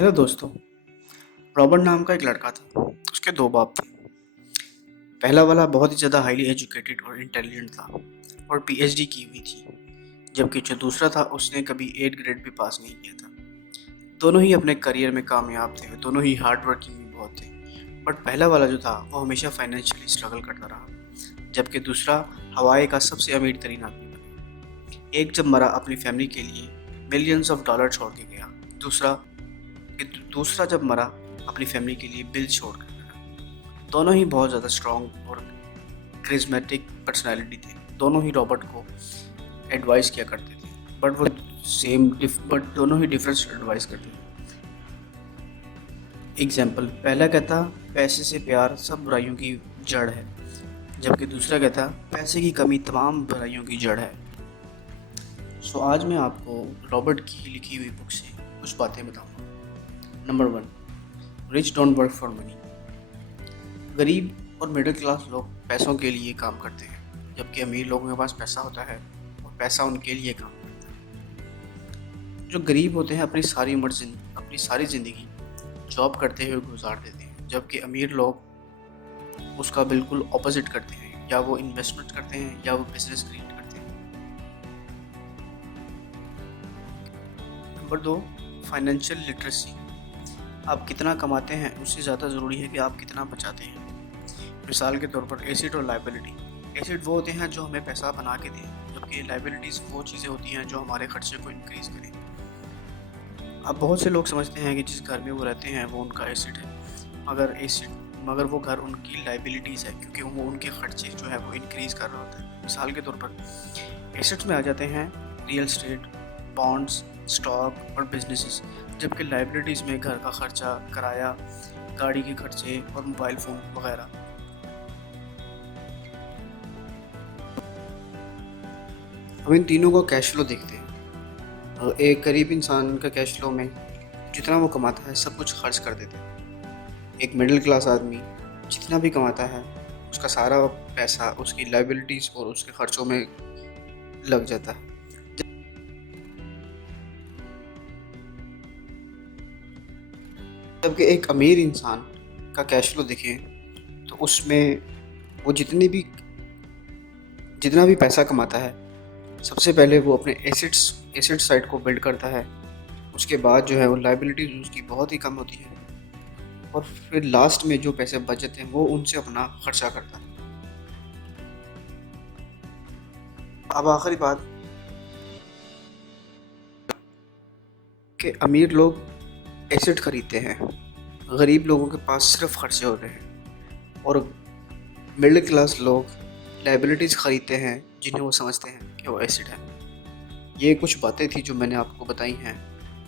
Hello दोस्तों। Robert नाम का एक लड़का था। उसके दो बाप थे। पहला वाला बहुत ही ज़्यादा हाईली एजुकेटेड और इंटेलिजेंट था और पीएचडी की हुई थी, जबकि जो दूसरा था उसने कभी 8 ग्रेड भी पास नहीं किया था। दोनों ही अपने करियर में कामयाब थे, दोनों ही हार्ड वर्किंग भी बहुत थे। बट पहला वाला जो था वो हमेशा फाइनेंशियली स्ट्रगल करता रहा, जबकि दूसरा हवाई का सबसे अमीर तरीन आदमी बना। एक जब मरा अपनी फैमिली के लिए मिलियंस ऑफ डॉलर छोड़ के गया। दूसरा दूसरा जब मरा अपनी फैमिली के लिए बिल छोड़ कर गया। दोनों ही बहुत ज़्यादा स्ट्रॉन्ग और क्रिज्मेटिक पर्सनैलिटी थे। दोनों ही रॉबर्ट को एडवाइस किया करते थे, बट दोनों ही डिफरेंट एडवाइस करते थे। एग्जाम्पल, पहला कहता पैसे से प्यार सब बुराइयों की जड़ है, जबकि दूसरा कहता पैसे की कमी तमाम बुराइयों की जड़ है। सो आज मैं आपको रॉबर्ट की लिखी हुई बुक से कुछ बातें बताऊंगा। Number 1, rich don't work for money. गरीब और मिडिल क्लास लोग पैसों के लिए काम करते हैं, जबकि अमीर लोगों के पास पैसा होता है और पैसा उनके लिए काम करता है। जो गरीब होते हैं अपनी सारी ज़िंदगी जॉब करते हुए गुजार देते हैं, जबकि अमीर लोग उसका बिल्कुल ऑपोजिट करते हैं। या वो इन्वेस्टमेंट करते हैं या वो बिजनेस क्रिएट करते हैं। Number 2, financial literacy. आप कितना कमाते हैं उससे ज़्यादा ज़रूरी है कि आप कितना बचाते हैं। मिसाल के तौर पर एसेट और लाइबिलिटी। एसेट वो होते हैं जो हमें पैसा बना के दें, जबकि लाइबिलिटीज़ वो चीज़ें होती हैं जो हमारे खर्चे को इंक्रीज़ करें। अब बहुत से लोग समझते हैं कि जिस घर में वो रहते हैं वो उनका एसेट है, मगर वो घर उनकी लाइबिलिटीज़ है, क्योंकि वो उनके खर्चे जो है वो इंक्रीज़ कर रहा होता है। मिसाल के तौर पर एसेट्स में आ जाते हैं रियल एस्टेट, बॉन्ड्स, स्टॉक और बिजनेसेस, जबकि लाइबिलिटीज़ में घर का खर्चा, किराया, गाड़ी के खर्चे और मोबाइल फ़ोन वगैरह। हम इन तीनों का कैश फ्लो देखते हैं। एक गरीब इंसान का कैश फ्लो में जितना वो कमाता है सब कुछ खर्च कर देता है। एक मिडिल क्लास आदमी जितना भी कमाता है उसका सारा पैसा उसकी लाइबिलिटीज़ और उसके खर्चों में लग जाता है। जबकि एक अमीर इंसान का कैश फ्लो देखें तो उसमें वो जितना भी पैसा कमाता है, सबसे पहले वो अपने एसेट साइड को बिल्ड करता है। उसके बाद जो है वो लाइबिलिटीज उसकी बहुत ही कम होती है और फिर लास्ट में जो पैसे बच जाते हैं वो उनसे अपना खर्चा करता है। अब आखिरी बात कि अमीर लोग एसेट खरीदते हैं, गरीब लोगों के पास सिर्फ खर्चे होते हैं, और मिडिल क्लास लोग लाइबिलिटीज़ खरीदते हैं जिन्हें वो समझते हैं कि वो एसेट है। ये कुछ बातें थी जो मैंने आपको बताई हैं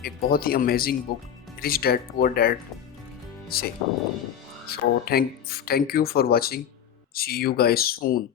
एक बहुत ही amazing book rich dad poor dad से। So thank you for watching. See you guys soon.